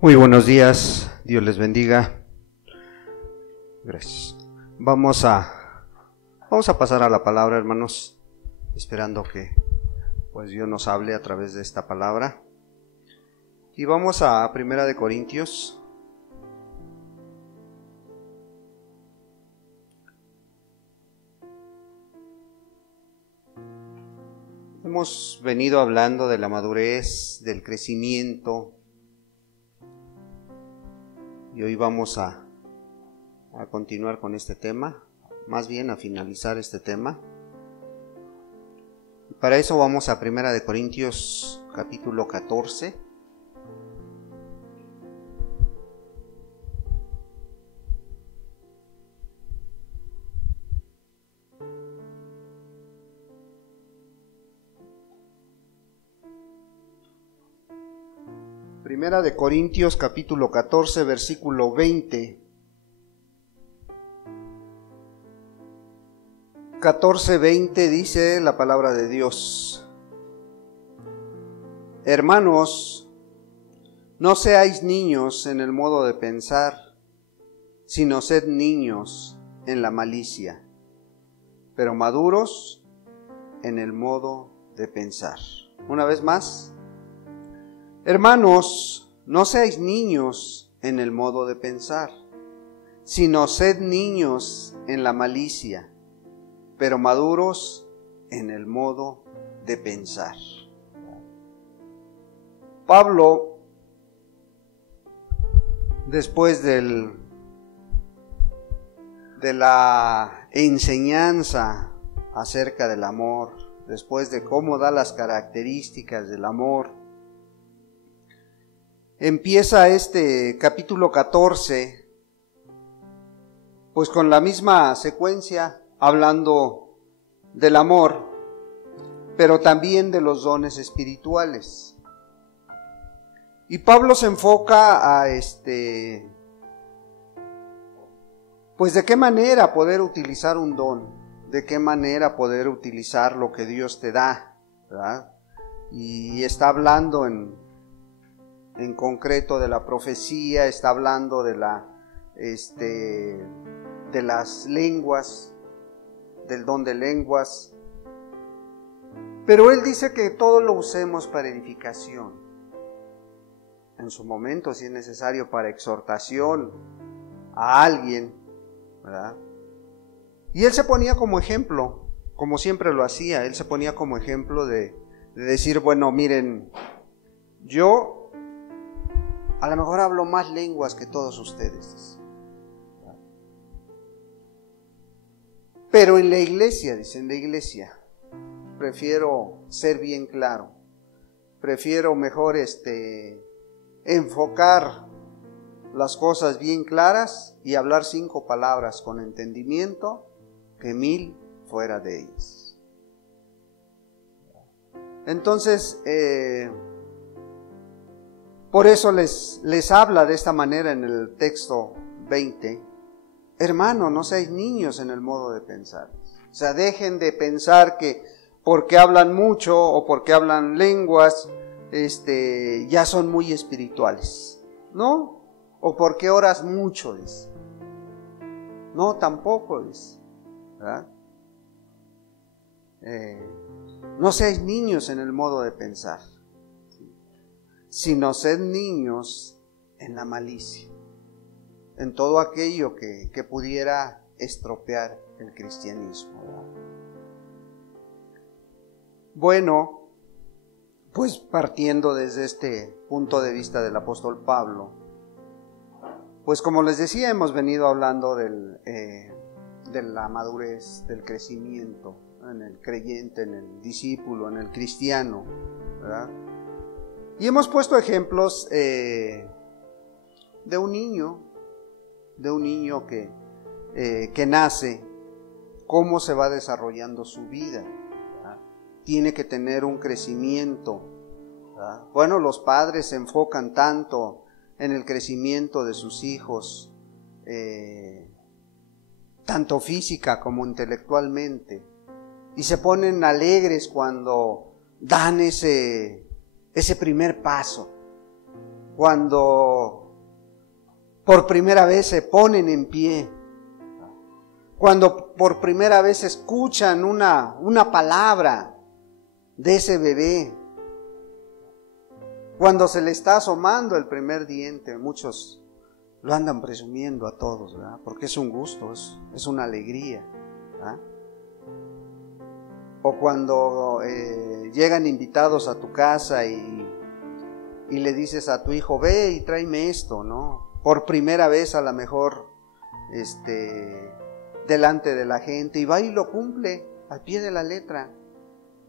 Muy buenos días, Dios les bendiga. Gracias. Vamos a pasar a la palabra, hermanos, esperando que pues Dios nos hable a través de esta palabra. Y vamos a Primera de Corintios. Hemos venido hablando de la madurez, del crecimiento. Y hoy vamos a continuar con este tema, más bien a finalizar este tema. Y para eso vamos a Primera de Corintios capítulo 14. Primera de Corintios capítulo 14 versículo 20. 14:20 dice la palabra de Dios: Hermanos, no seáis niños en el modo de pensar, sino sed niños en la malicia, pero maduros en el modo de pensar. Una vez más: Hermanos, no seáis niños en el modo de pensar, sino sed niños en la malicia, pero maduros en el modo de pensar. Pablo, después de la enseñanza acerca del amor, después de cómo da las características del amor, empieza este capítulo 14, pues con la misma secuencia, hablando del amor, pero también de los dones espirituales. Y Pablo se enfoca a pues de qué manera poder utilizar un don, de qué manera poder utilizar lo que Dios te da, ¿verdad? Y está hablando en concreto de la profecía, está hablando de las lenguas, del don de lenguas, pero él dice que todo lo usemos para edificación, en su momento si es necesario para exhortación a alguien, ¿verdad? Y él se ponía como ejemplo, como siempre lo hacía, él se ponía como ejemplo de decir, bueno, miren, yo a lo mejor hablo más lenguas que todos ustedes, pero en la iglesia, dice, en la iglesia prefiero ser bien claro, prefiero mejor enfocar las cosas bien claras y hablar 5 palabras con entendimiento que 1000 fuera de ellas. Entonces, por eso les habla de esta manera en el texto 20. Hermano, no seáis niños en el modo de pensar. O sea, dejen de pensar que porque hablan mucho o porque hablan lenguas, ya son muy espirituales, ¿no? O porque oras mucho, dice. No, tampoco, dice, ¿verdad? No seáis niños en el modo de pensar, sino sed niños en la malicia, en todo aquello que pudiera estropear el cristianismo, ¿verdad? Bueno, pues partiendo desde este punto de vista del apóstol Pablo, pues como les decía, hemos venido hablando de la madurez, del crecimiento en el creyente, en el discípulo, en el cristiano, ¿verdad? Y hemos puesto ejemplos de un niño que nace, cómo se va desarrollando su vida, ¿verdad? Tiene que tener un crecimiento, ¿verdad? Bueno, los padres se enfocan tanto en el crecimiento de sus hijos, tanto física como intelectualmente, y se ponen alegres cuando dan ese primer paso, cuando por primera vez se ponen en pie, cuando por primera vez escuchan una palabra de ese bebé, cuando se le está asomando el primer diente. Muchos lo andan presumiendo a todos, ¿verdad? Porque es un gusto, es una alegría, ¿verdad? O cuando llegan invitados a tu casa y le dices a tu hijo, ve y tráeme esto, ¿no? Por primera vez a lo mejor, delante de la gente, y va y lo cumple al pie de la letra,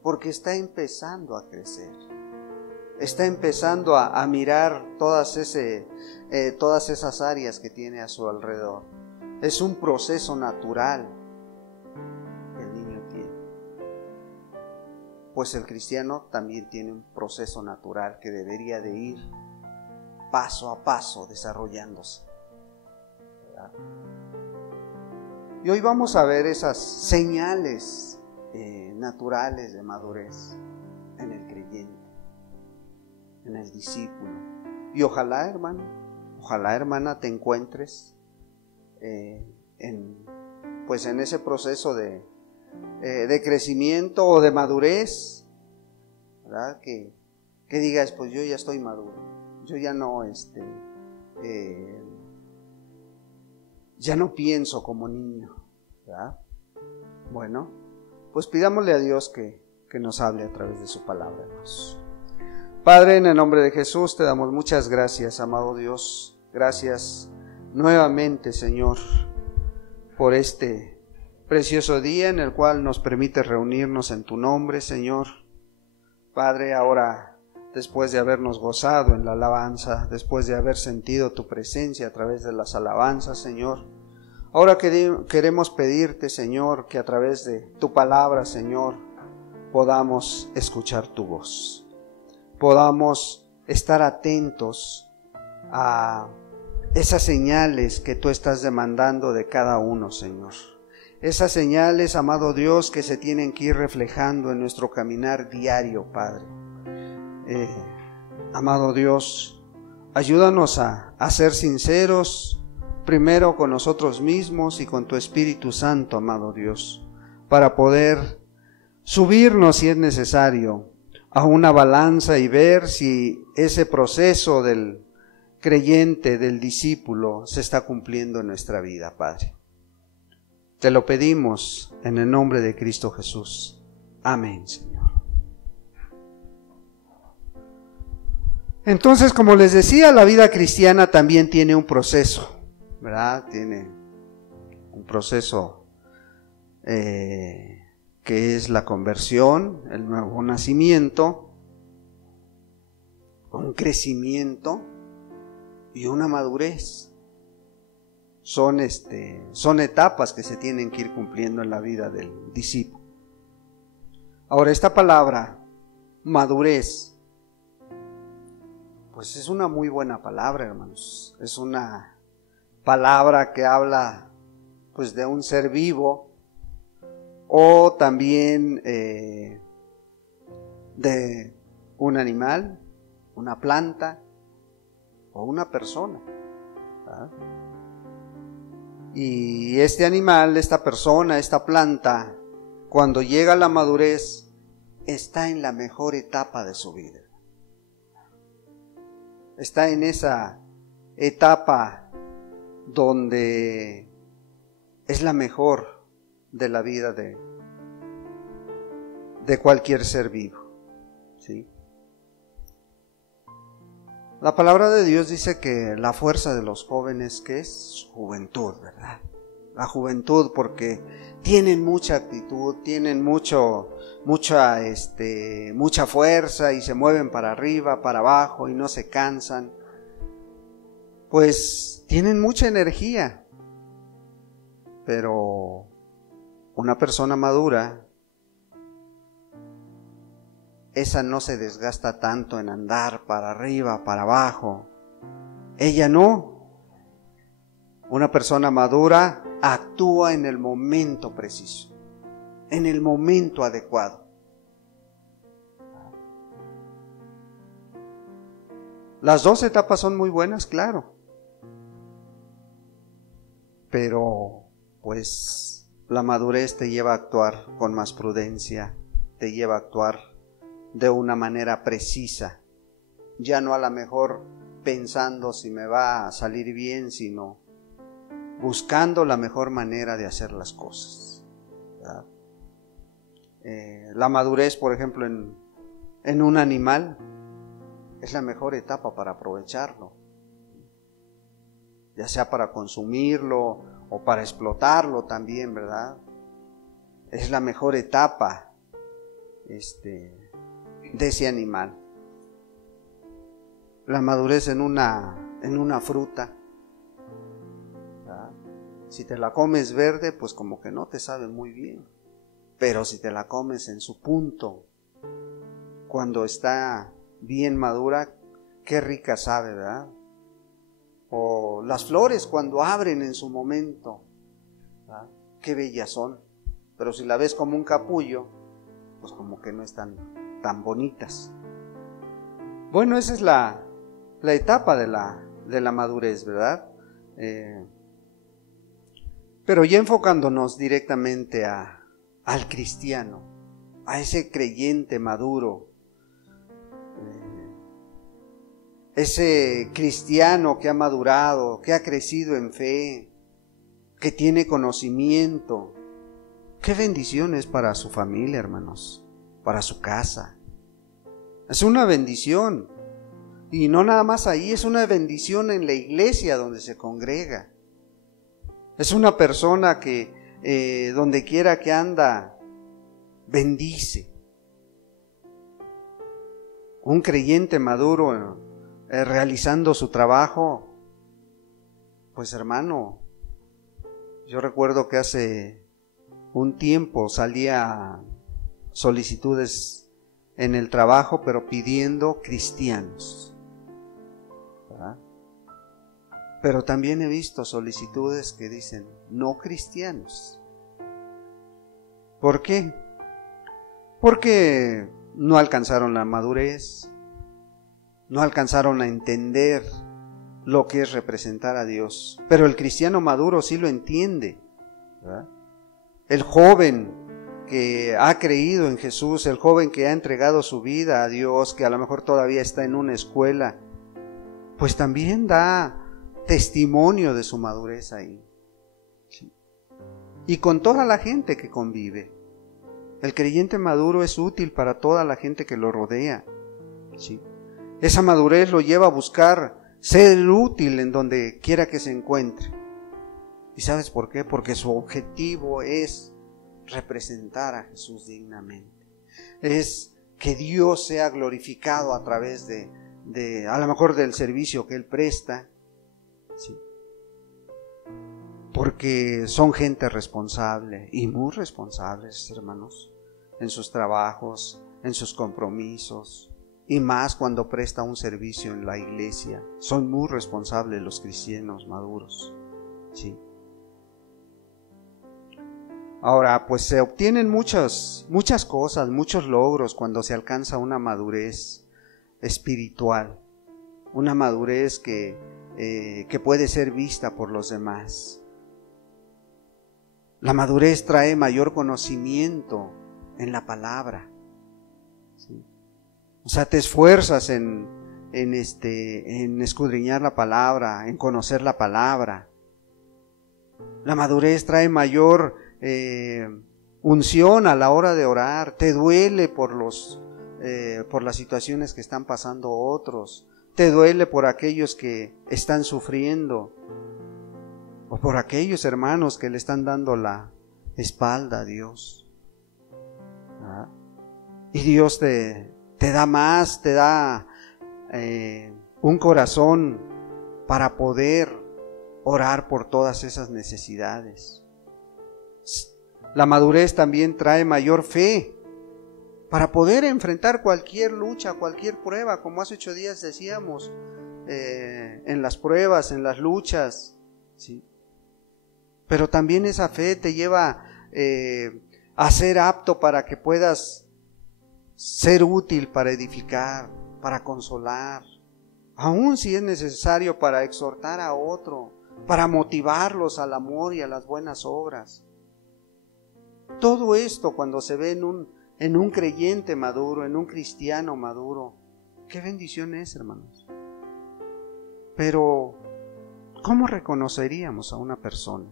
porque está empezando a crecer. Está empezando a mirar todas esas áreas que tiene a su alrededor. Es un proceso natural que el niño tiene. Pues el cristiano también tiene un proceso natural que debería de ir paso a paso desarrollándose, ¿verdad? Y hoy vamos a ver esas señales naturales de madurez en el creyente, en el discípulo. Y ojalá, hermano, ojalá, hermana, te encuentres en ese proceso de crecimiento o de madurez, ¿verdad? Que digas, pues yo ya estoy maduro, yo ya no ya no pienso como niño, ¿verdad? Bueno, pues pidámosle a Dios que nos hable a través de su palabra, hermanos. Padre, en el nombre de Jesús te damos muchas gracias, amado Dios. Gracias nuevamente, Señor, por este precioso día en el cual nos permite reunirnos en tu nombre, Señor. Padre, ahora, después de habernos gozado en la alabanza, después de haber sentido tu presencia a través de las alabanzas, Señor, ahora queremos pedirte, Señor, que a través de tu palabra, Señor, podamos escuchar tu voz. Podamos estar atentos a esas señales que tú estás demandando de cada uno, Señor. Esas señales, amado Dios, que se tienen que ir reflejando en nuestro caminar diario, Padre. Amado Dios, ayúdanos a ser sinceros, primero con nosotros mismos y con tu Espíritu Santo, amado Dios, para poder subirnos, si es necesario, a una balanza y ver si ese proceso del creyente, del discípulo, se está cumpliendo en nuestra vida, Padre. Te lo pedimos en el nombre de Cristo Jesús. Amén, Señor. Entonces, como les decía, la vida cristiana también tiene un proceso, ¿verdad? Tiene un proceso que es la conversión, el nuevo nacimiento, un crecimiento y una madurez. Son etapas que se tienen que ir cumpliendo en la vida del discípulo. Ahora, esta palabra, madurez, pues es una muy buena palabra, hermanos. Es una palabra que habla, pues, de un ser vivo, o también de un animal, una planta o una persona, ¿verdad? Y este animal, esta persona, esta planta, cuando llega a la madurez, está en la mejor etapa de su vida. Está en esa etapa donde es la mejor de la vida de cualquier ser vivo, ¿sí? La palabra de Dios dice que la fuerza de los jóvenes, que es juventud, ¿verdad? La juventud, porque tienen mucha actitud, tienen mucha fuerza y se mueven para arriba, para abajo y no se cansan. Pues tienen mucha energía, pero una persona madura, esa no se desgasta tanto en andar para arriba, para abajo. Ella no. Una persona madura actúa en el momento preciso, en el momento adecuado. Las dos etapas son muy buenas, claro. Pero, pues, la madurez te lleva a actuar con más prudencia, te lleva a actuar de una manera precisa. Ya no a lo mejor pensando si me va a salir bien, sino buscando la mejor manera de hacer las cosas, ¿verdad? La madurez, por ejemplo, en un animal es la mejor etapa para aprovecharlo, ya sea para consumirlo o para explotarlo también, ¿verdad? Es la mejor etapa de ese animal. La madurez en una fruta, ¿verdad? Si te la comes verde, pues como que no te sabe muy bien. Pero si te la comes en su punto, cuando está bien madura, qué rica sabe, ¿verdad? O las flores cuando abren en su momento, ¿verdad? Qué bellas son. Pero si la ves como un capullo, pues como que no están tan bonitas. Bueno, esa es la etapa de la madurez, ¿verdad? Pero ya enfocándonos directamente al cristiano, a ese creyente maduro, ese cristiano que ha madurado, que ha crecido en fe, que tiene conocimiento. Qué bendiciones para su familia, hermanos, para su casa. Es una bendición. Y no nada más ahí, es una bendición en la iglesia donde se congrega. Es una persona que donde quiera que anda, bendice. Un creyente maduro realizando su trabajo, pues hermano, yo recuerdo que hace un tiempo salía solicitudes en el trabajo, pero pidiendo cristianos, ¿verdad? Pero también he visto solicitudes que dicen no cristianos. ¿Por qué? Porque no alcanzaron la madurez, no alcanzaron a entender lo que es representar a Dios. Pero el cristiano maduro sí lo entiende, ¿verdad? El joven que ha creído en Jesús, el joven que ha entregado su vida a Dios, que a lo mejor todavía está en una escuela, pues también da testimonio de su madurez ahí. ¿Sí? Y con toda la gente que convive. El creyente maduro es útil para toda la gente que lo rodea. ¿Sí? Esa madurez lo lleva a buscar ser útil en donde quiera que se encuentre. ¿Y sabes por qué? Porque su objetivo es representar a Jesús dignamente. Es que Dios sea glorificado a través de a lo mejor del servicio que Él presta. ¿Sí? Porque son gente responsable y muy responsables, hermanos, en sus trabajos, en sus compromisos, y más cuando presta un servicio en la iglesia. Son muy responsables los cristianos maduros. ¿Sí? Ahora, pues se obtienen muchas cosas, muchos logros cuando se alcanza una madurez espiritual, una madurez que puede ser vista por los demás. La madurez trae mayor conocimiento en la palabra. ¿Sí? O sea, te esfuerzas en escudriñar la palabra, en conocer la palabra. La madurez trae mayor unción a la hora de orar. Te duele por las situaciones que están pasando otros. Te duele por aquellos que están sufriendo, o por aquellos hermanos que le están dando la espalda a Dios. ¿Ah? Y Dios te da más, te da un corazón para poder orar por todas esas necesidades. La madurez también trae mayor fe para poder enfrentar cualquier lucha, cualquier prueba, como hace 8 días decíamos, en las pruebas, en las luchas, ¿sí? Pero también esa fe te lleva a ser apto para que puedas ser útil para edificar, para consolar, aun si es necesario para exhortar a otro, para motivarlos al amor y a las buenas obras. Todo esto cuando se ve en un creyente maduro, en un cristiano maduro, qué bendición es, hermanos. Pero, ¿cómo reconoceríamos a una persona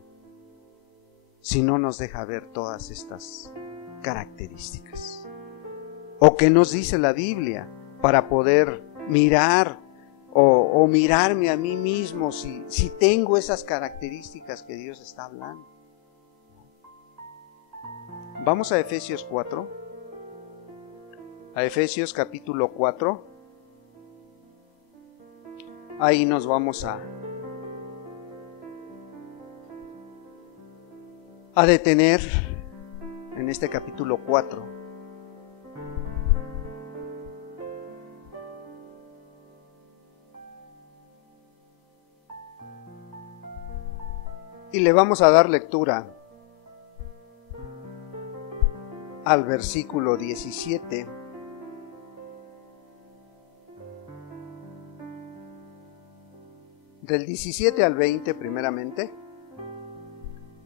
si no nos deja ver todas estas características? ¿O qué nos dice la Biblia para poder mirar o mirarme a mí mismo si tengo esas características que Dios está hablando? Vamos a Efesios 4, a Efesios capítulo 4. Ahí nos vamos a detener en este capítulo 4. Y le vamos a dar lectura al versículo 17. Del 17 al 20 primeramente.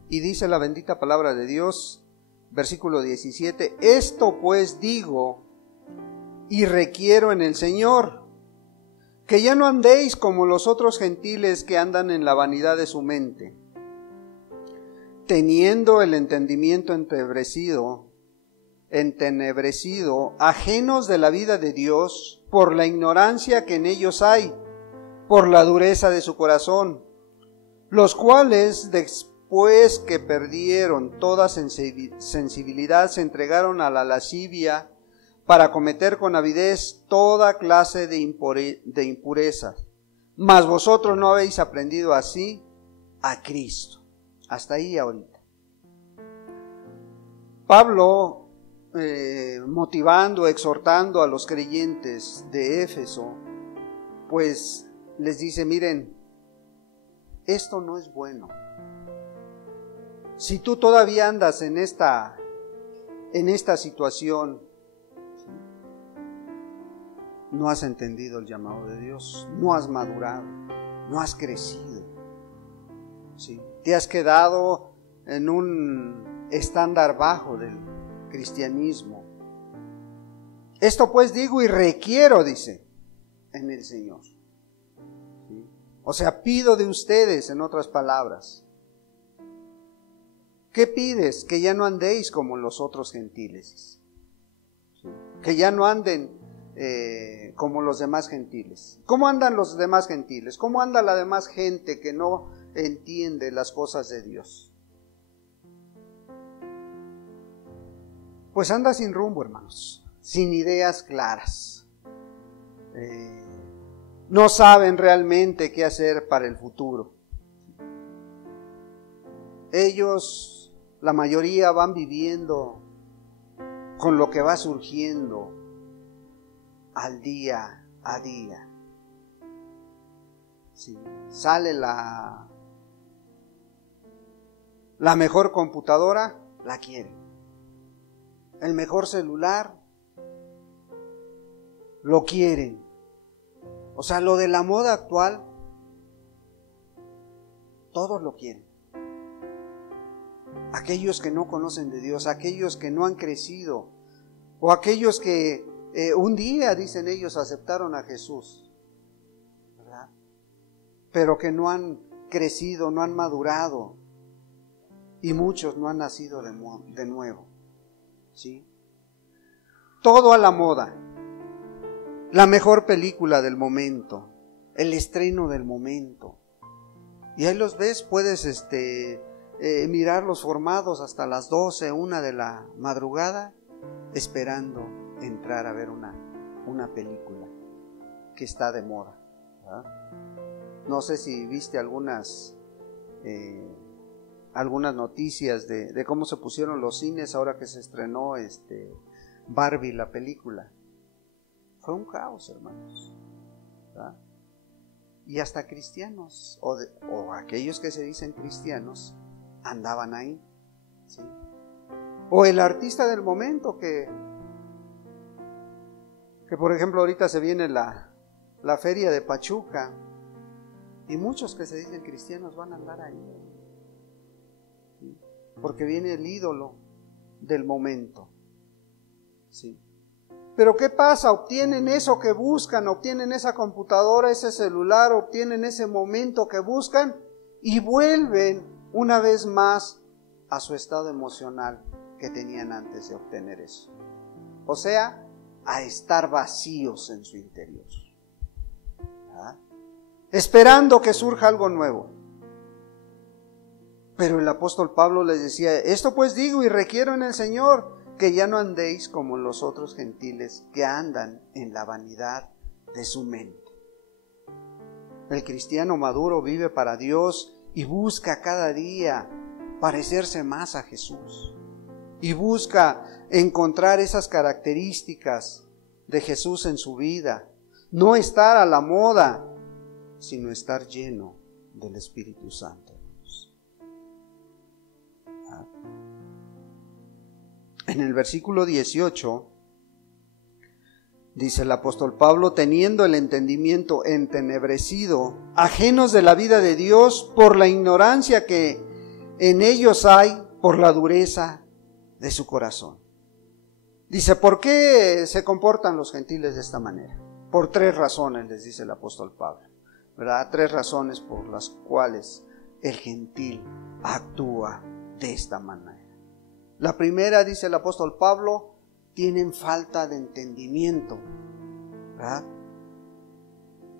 Y dice la bendita palabra de Dios, versículo 17: Esto pues digo y requiero en el Señor, que ya no andéis como los otros gentiles que andan en la vanidad de su mente, teniendo el entendimiento entenebrecido, ajenos de la vida de Dios, por la ignorancia que en ellos hay, por la dureza de su corazón, los cuales, después que perdieron toda sensibilidad, se entregaron a la lascivia para cometer con avidez toda clase de impurezas. Mas vosotros no habéis aprendido así a Cristo. Hasta ahí ahorita. Pablo, motivando, exhortando a los creyentes de Éfeso, pues les dice: miren, esto no es bueno. Si tú todavía andas en esta situación, no has entendido el llamado de Dios, no has madurado, no has crecido, ¿sí? Te has quedado en un estándar bajo del cristianismo. Esto pues digo y requiero, dice, en el Señor. ¿Sí? O sea, pido de ustedes, en otras palabras. ¿Qué pides? Que ya no andéis como los otros gentiles. ¿Sí? Que ya no anden como los demás gentiles. ¿Cómo andan los demás gentiles? ¿Cómo anda la demás gente que no entiende las cosas de Dios? Pues anda sin rumbo, hermanos, sin ideas claras. No saben realmente qué hacer para el futuro. Ellos, la mayoría, van viviendo con lo que va surgiendo al día a día. Sí. Sale la mejor computadora, la quieren. El mejor celular, lo quieren. O sea, lo de la moda actual, todos lo quieren. Aquellos que no conocen de Dios, aquellos que no han crecido, o aquellos que un día, dicen ellos, aceptaron a Jesús, ¿verdad? Pero que no han crecido, no han madurado, y muchos no han nacido de nuevo, ¿sí? Todo a la moda, la mejor película del momento, el estreno del momento, y ahí los ves, puedes mirarlos formados hasta las 12, 1 de la madrugada, esperando entrar a ver una película que está de moda, ¿verdad? No sé si viste algunas noticias de cómo se pusieron los cines ahora que se estrenó Barbie, la película. Fue un caos, hermanos, ¿verdad? Y hasta cristianos o aquellos que se dicen cristianos andaban ahí, ¿sí? O el artista del momento que por ejemplo ahorita se viene la la feria de Pachuca y muchos que se dicen cristianos van a andar ahí, ¿sí? Porque viene el ídolo del momento, ¿sí? Pero ¿qué pasa? Obtienen eso que buscan, obtienen esa computadora, ese celular, obtienen ese momento que buscan y vuelven una vez más a su estado emocional que tenían antes de obtener eso. O sea, a estar vacíos en su interior, ¿ah? Esperando que surja algo nuevo. Pero el apóstol Pablo les decía, esto pues digo y requiero en el Señor, que ya no andéis como los otros gentiles que andan en la vanidad de su mente. El cristiano maduro vive para Dios y busca cada día parecerse más a Jesús. Y busca encontrar esas características de Jesús en su vida. No estar a la moda, sino estar lleno del Espíritu Santo. En el versículo 18 dice el apóstol Pablo, teniendo el entendimiento entenebrecido, ajenos de la vida de Dios por la ignorancia que en ellos hay, por la dureza de su corazón. Dice, ¿por qué se comportan los gentiles de esta manera? Por 3 razones, les dice el apóstol Pablo, ¿verdad? 3 razones por las cuales el gentil actúa de esta manera. La primera, dice el apóstol Pablo, tienen falta de entendimiento, ¿verdad?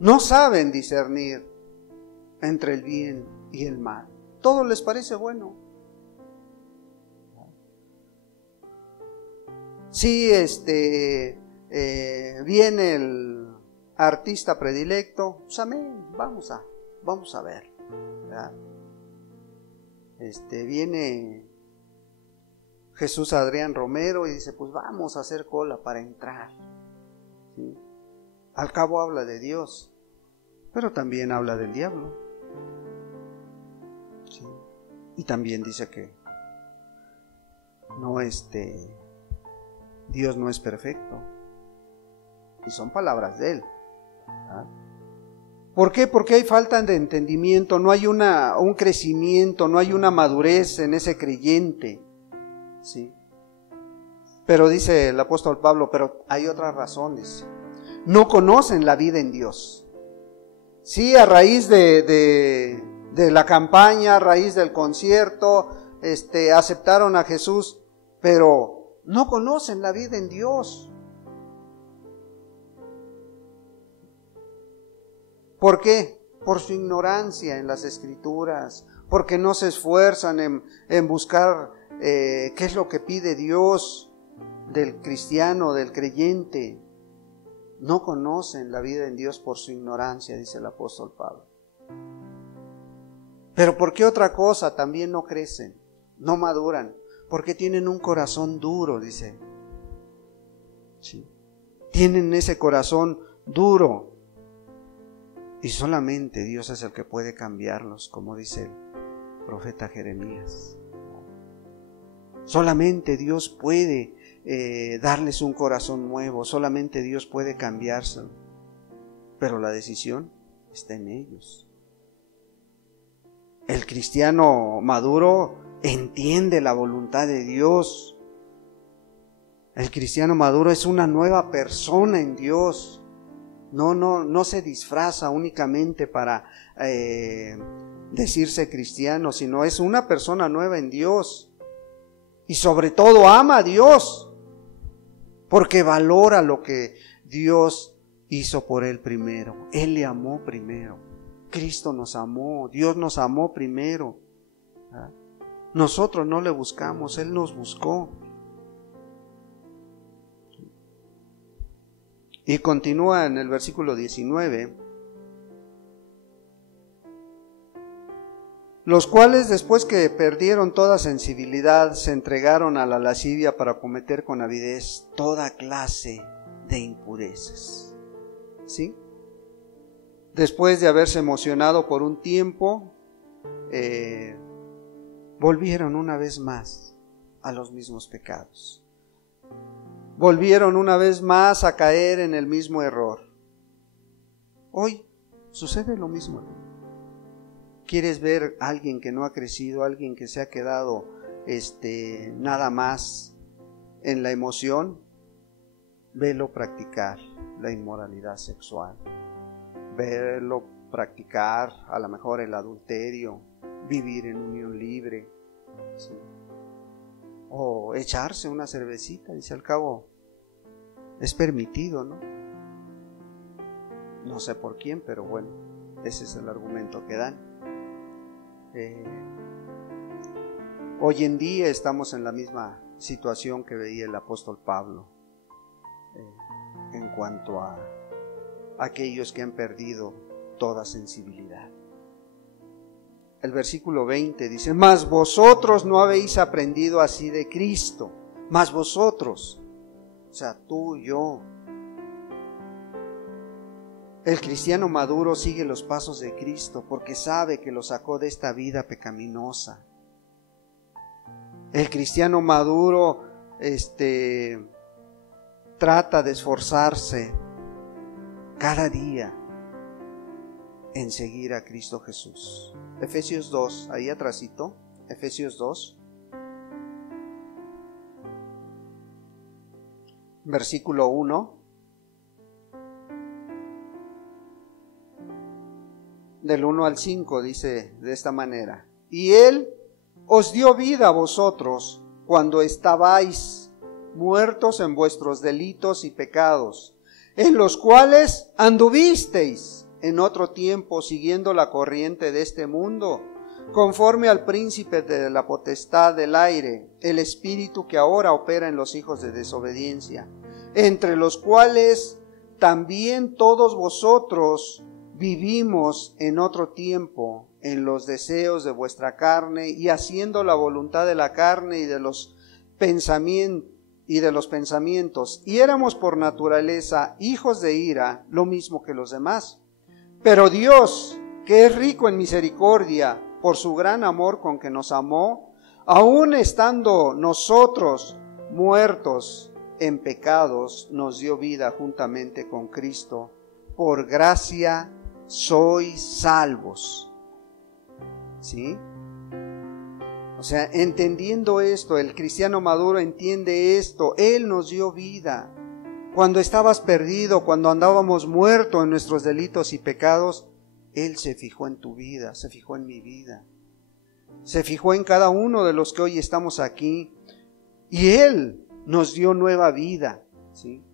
No saben discernir entre el bien y el mal. Todo les parece bueno. Sí, viene el artista predilecto, pues amén, vamos a ver, ¿verdad? Viene Jesús Adrián Romero y dice, pues vamos a hacer cola para entrar, ¿sí? Al cabo habla de Dios, pero también habla del diablo, ¿sí? Y también dice que no Dios no es perfecto, y son palabras de Él, ¿verdad? ¿Por qué? Porque hay falta de entendimiento, no hay un crecimiento, no hay una madurez en ese creyente, ¿sí? Pero dice el apóstol Pablo, pero hay otras razones. No conocen la vida en Dios. Sí, a raíz de la campaña, a raíz del concierto, aceptaron a Jesús, pero no conocen la vida en Dios. ¿Por qué? Por su ignorancia en las Escrituras, porque no se esfuerzan en buscar qué es lo que pide Dios del cristiano, del creyente. No conocen la vida en Dios por su ignorancia, dice el apóstol Pablo. Pero ¿por qué otra cosa? También no crecen, no maduran, porque tienen un corazón duro, dice. Sí. Tienen ese corazón duro. Y solamente Dios es el que puede cambiarlos, como dice el profeta Jeremías. Solamente Dios puede darles un corazón nuevo, solamente Dios puede cambiárselo. Pero la decisión está en ellos. El cristiano maduro entiende la voluntad de Dios. El cristiano maduro es una nueva persona en Dios. No se disfraza únicamente para decirse cristiano, sino es una persona nueva en Dios. Y sobre todo ama a Dios, porque valora lo que Dios hizo por él primero. Él le amó primero. Cristo nos amó, Dios nos amó primero. Nosotros no le buscamos, Él nos buscó. Y continúa en el versículo 19. Los cuales, después que perdieron toda sensibilidad, se entregaron a la lascivia para cometer con avidez toda clase de impurezas. ¿Sí? Después de haberse emocionado por un tiempo, volvieron una vez más a los mismos pecados. Volvieron una vez más a caer en el mismo error. Hoy sucede lo mismo. ¿Quieres ver a alguien que no ha crecido, alguien que se ha quedado nada más en la emoción? Velo practicar la inmoralidad sexual, verlo practicar a lo mejor el adulterio, vivir en unión libre, ¿sí? O echarse una cervecita, dice, al cabo es permitido, ¿no? No sé por quién, pero bueno, ese es el argumento que dan. Hoy en día estamos en la misma situación que veía el apóstol Pablo, en cuanto a aquellos que han perdido toda sensibilidad. El versículo 20 dice: mas vosotros no habéis aprendido así de Cristo. Mas vosotros, o sea, tú, yo. El cristiano maduro sigue los pasos de Cristo porque sabe que lo sacó de esta vida pecaminosa. El cristiano maduro trata de esforzarse cada día en seguir a Cristo Jesús. Efesios 2, ahí atrásito, Efesios 2, versículo 1, del 1 al 5, dice de esta manera: y Él os dio vida a vosotros cuando estabais muertos en vuestros delitos y pecados, en los cuales anduvisteis en otro tiempo siguiendo la corriente de este mundo, conforme al príncipe de la potestad del aire, el espíritu que ahora opera en los hijos de desobediencia, entre los cuales también todos vosotros vivimos en otro tiempo en los deseos de vuestra carne y haciendo la voluntad de la carne y de los pensamientos, y éramos por naturaleza hijos de ira, lo mismo que los demás. Pero Dios, que es rico en misericordia, por su gran amor con que nos amó, aun estando nosotros muertos en pecados, nos dio vida juntamente con Cristo. Por gracia sois salvos. ¿Sí? O sea, entendiendo esto, el cristiano maduro entiende esto. Él nos dio vida. Cuando estabas perdido, cuando andábamos muertos en nuestros delitos y pecados, Él se fijó en tu vida, se fijó en mi vida, se fijó en cada uno de los que hoy estamos aquí, y Él nos dio nueva vida, ¿sí?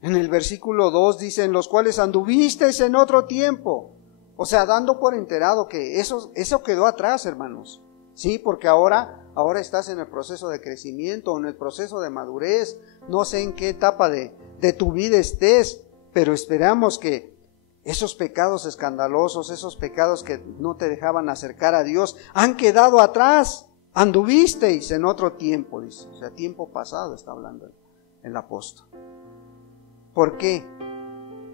En el versículo 2 dice: en los cuales anduvisteis en otro tiempo. O sea, dando por enterado que eso quedó atrás, hermanos, ¿sí? Porque ahora estás en el proceso de crecimiento, en el proceso de madurez. No sé en qué etapa de tu vida estés, pero esperamos que esos pecados escandalosos, esos pecados que no te dejaban acercar a Dios, han quedado atrás. Anduvisteis en otro tiempo, dice. O sea, tiempo pasado está hablando el apóstol. ¿Por qué?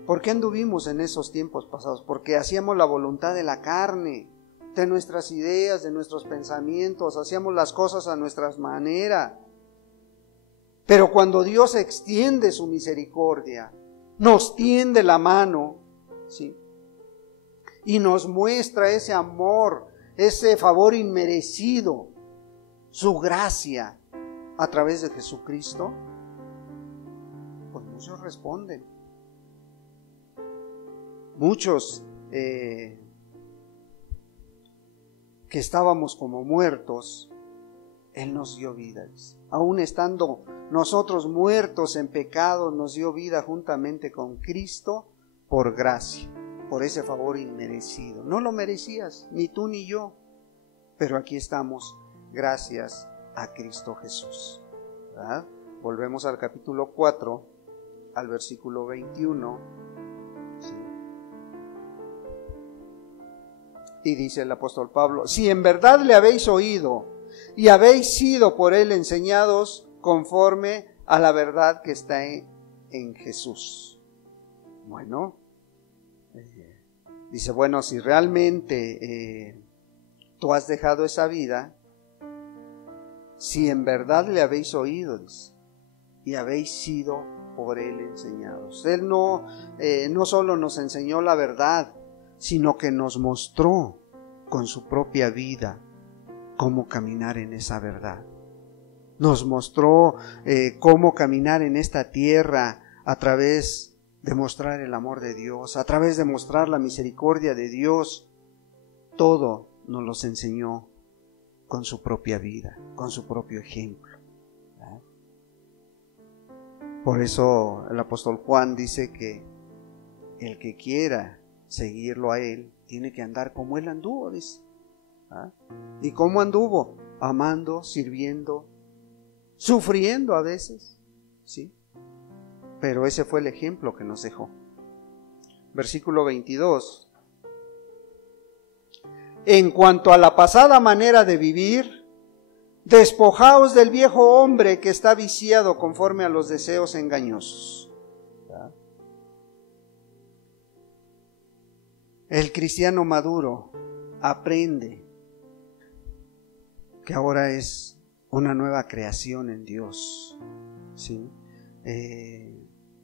¿Por qué anduvimos en esos tiempos pasados? Porque hacíamos la voluntad de la carne, de nuestras ideas, de nuestros pensamientos, hacíamos las cosas a nuestra manera. Pero cuando Dios extiende su misericordia, nos tiende la mano, ¿sí? Y nos muestra ese amor, ese favor inmerecido, su gracia a través de Jesucristo, pues muchos responden. Muchos que estábamos como muertos, Él nos dio vida. Aún estando nosotros muertos en pecado, nos dio vida juntamente con Cristo por gracia, por ese favor inmerecido. No lo merecías, ni tú ni yo, pero aquí estamos gracias a Cristo Jesús, ¿verdad? Volvemos al capítulo 4, al versículo 21. ¿Sí? Y dice el apóstol Pablo: si en verdad le habéis oído y habéis sido por él enseñados conforme a la verdad que está en Jesús. Bueno, dice, bueno, si realmente tú has dejado esa vida, si en verdad le habéis oído y habéis sido por Él enseñados. Él no solo nos enseñó la verdad, sino que nos mostró con su propia vida cómo caminar en esa verdad. Nos mostró cómo caminar en esta tierra a través de mostrar el amor de Dios, a través de mostrar la misericordia de Dios. Todo nos los enseñó con su propia vida, con su propio ejemplo. Por eso el apóstol Juan dice que el que quiera seguirlo a Él tiene que andar como Él anduvo, dice. ¿Y cómo anduvo? Amando, sirviendo, sufriendo a veces, ¿sí? Pero ese fue el ejemplo que nos dejó. Versículo 22. En cuanto a la pasada manera de vivir, despojaos del viejo hombre que está viciado conforme a los deseos engañosos. El cristiano maduro aprende que ahora es una nueva creación en Dios, ¿sí?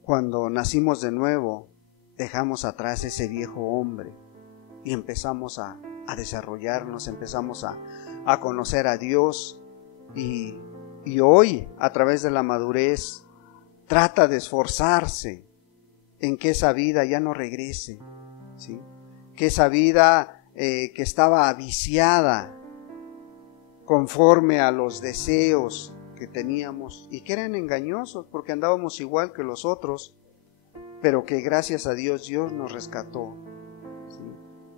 Cuando nacimos de nuevo, dejamos atrás ese viejo hombre y empezamos a desarrollarnos, empezamos a conocer a Dios y hoy, a través de la madurez, trata de esforzarse en que esa vida ya no regrese, ¿sí? Que esa vida que estaba viciada conforme a los deseos que teníamos y que eran engañosos porque andábamos igual que los otros, pero que gracias a Dios nos rescató, ¿sí?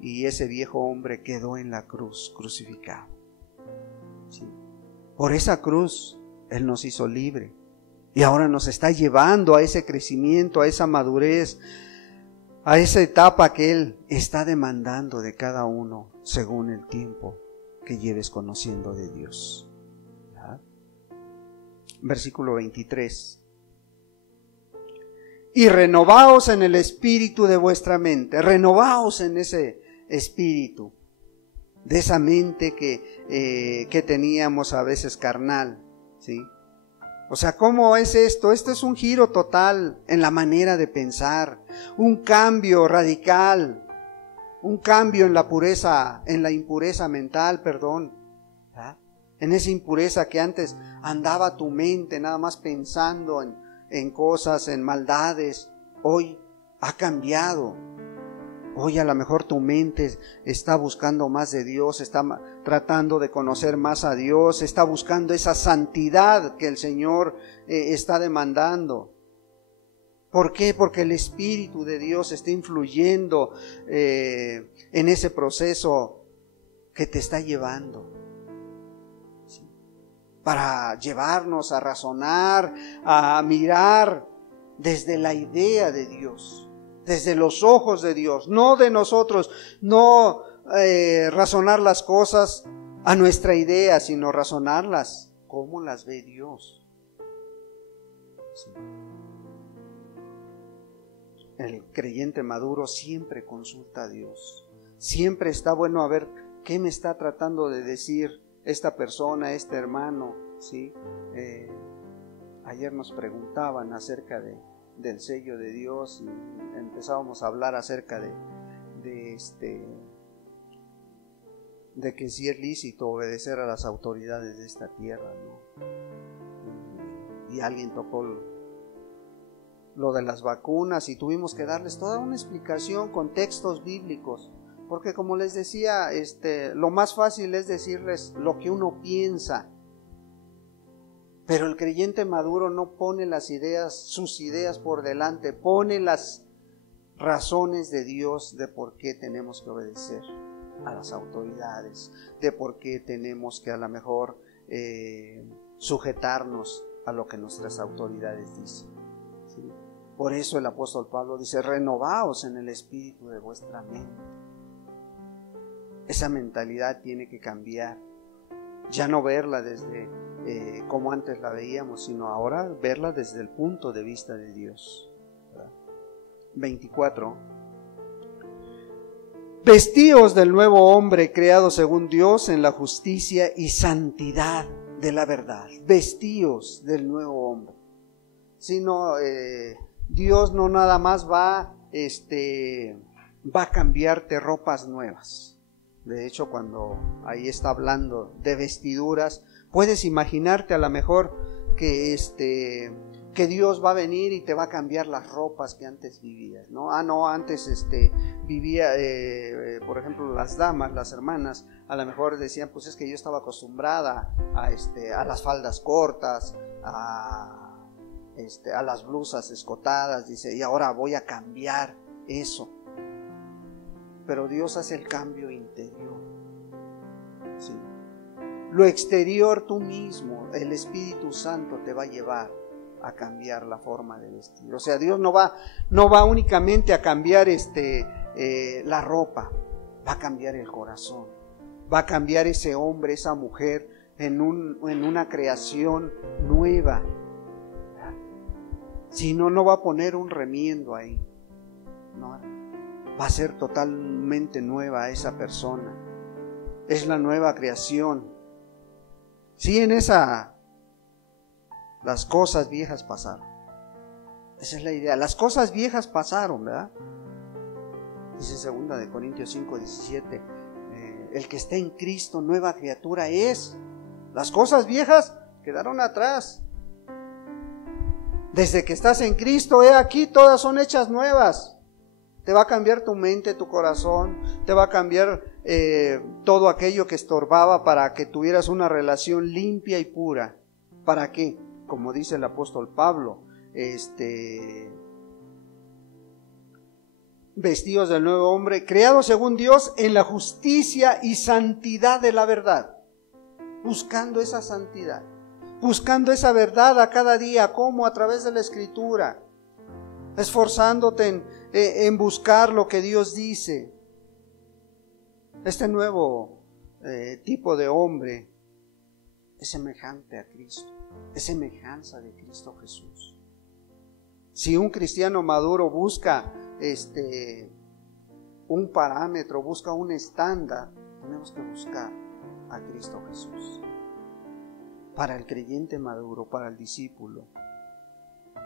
Y ese viejo hombre quedó en la cruz, crucificado, ¿sí? Por esa cruz Él nos hizo libre y ahora nos está llevando a ese crecimiento, a esa madurez, a esa etapa que Él está demandando de cada uno según el tiempo que lleves conociendo de Dios. Versículo 23. Y renovaos en el espíritu de vuestra mente. Renovaos en ese espíritu, de esa mente que teníamos a veces carnal, ¿sí? O sea, ¿cómo es esto? Esto es un giro total en la manera de pensar, un cambio radical, un cambio en la impureza mental, en esa impureza que antes andaba tu mente nada más pensando en cosas, en maldades. Hoy ha cambiado. Hoy a lo mejor tu mente está buscando más de Dios, está tratando de conocer más a Dios, está buscando esa santidad que el Señor está demandando. ¿Por qué? Porque el Espíritu de Dios está influyendo en ese proceso que te está llevando, ¿sí? Para llevarnos a razonar, a mirar desde la idea de Dios, desde los ojos de Dios, no de nosotros, no razonar las cosas a nuestra idea, sino razonarlas como las ve Dios, ¿sí? El creyente maduro siempre consulta a Dios. Siempre está bueno a ver qué me está tratando de decir esta persona, este hermano, ¿sí? Ayer nos preguntaban acerca del sello de Dios y empezábamos a hablar acerca de que si es lícito obedecer a las autoridades de esta tierra, ¿no? Y alguien tocó lo de las vacunas y tuvimos que darles toda una explicación con textos bíblicos, porque como les decía, lo más fácil es decirles lo que uno piensa, pero el creyente maduro no pone sus ideas por delante, pone las razones de Dios de por qué tenemos que obedecer a las autoridades, de por qué tenemos que a lo mejor sujetarnos a lo que nuestras autoridades dicen, ¿sí? Por eso el apóstol Pablo dice: renovaos en el espíritu de vuestra mente. Esa mentalidad tiene que cambiar, ya no verla desde como antes la veíamos, sino ahora verla desde el punto de vista de Dios. 24. Vestíos del nuevo hombre creado según Dios en la justicia y santidad de la verdad. Vestíos del nuevo hombre. sino Dios no nada más va a cambiarte ropas nuevas. De hecho, cuando ahí está hablando de vestiduras, puedes imaginarte a lo mejor que Dios va a venir y te va a cambiar las ropas que antes vivías, ¿no? Antes vivía, por ejemplo, las damas, las hermanas, a lo mejor decían, pues es que yo estaba acostumbrada a las faldas cortas, a las blusas escotadas, dice, y ahora voy a cambiar eso. Pero Dios hace el cambio interior, ¿sí? Lo exterior tú mismo, el Espíritu Santo te va a llevar a cambiar la forma de vestir. O sea, Dios no va únicamente a cambiar la ropa, va a cambiar el corazón, va a cambiar ese hombre, esa mujer en una creación nueva. Si no, no va a poner un remiendo ahí, no, va a ser totalmente nueva esa persona. Es la nueva creación. Sí, en esa las cosas viejas pasaron. Esa es la idea. Las cosas viejas pasaron, ¿verdad? Dice 2 Corintios 5:17. El que está en Cristo, nueva criatura es. Las cosas viejas quedaron atrás. Desde que estás en Cristo, aquí todas son hechas nuevas. Te va a cambiar tu mente, tu corazón, te va a cambiar todo aquello que estorbaba para que tuvieras una relación limpia y pura. ¿Para qué? Como dice el apóstol Pablo, vestidos del nuevo hombre, creados según Dios en la justicia y santidad de la verdad. Buscando esa santidad, buscando esa verdad a cada día, como a través de la Escritura, esforzándote en buscar lo que Dios dice. Este nuevo tipo de hombre es semejante a Cristo, es semejanza de Cristo Jesús. Si un cristiano maduro busca un parámetro, busca un estándar, tenemos que buscar a Cristo Jesús. Para el creyente maduro, para el discípulo,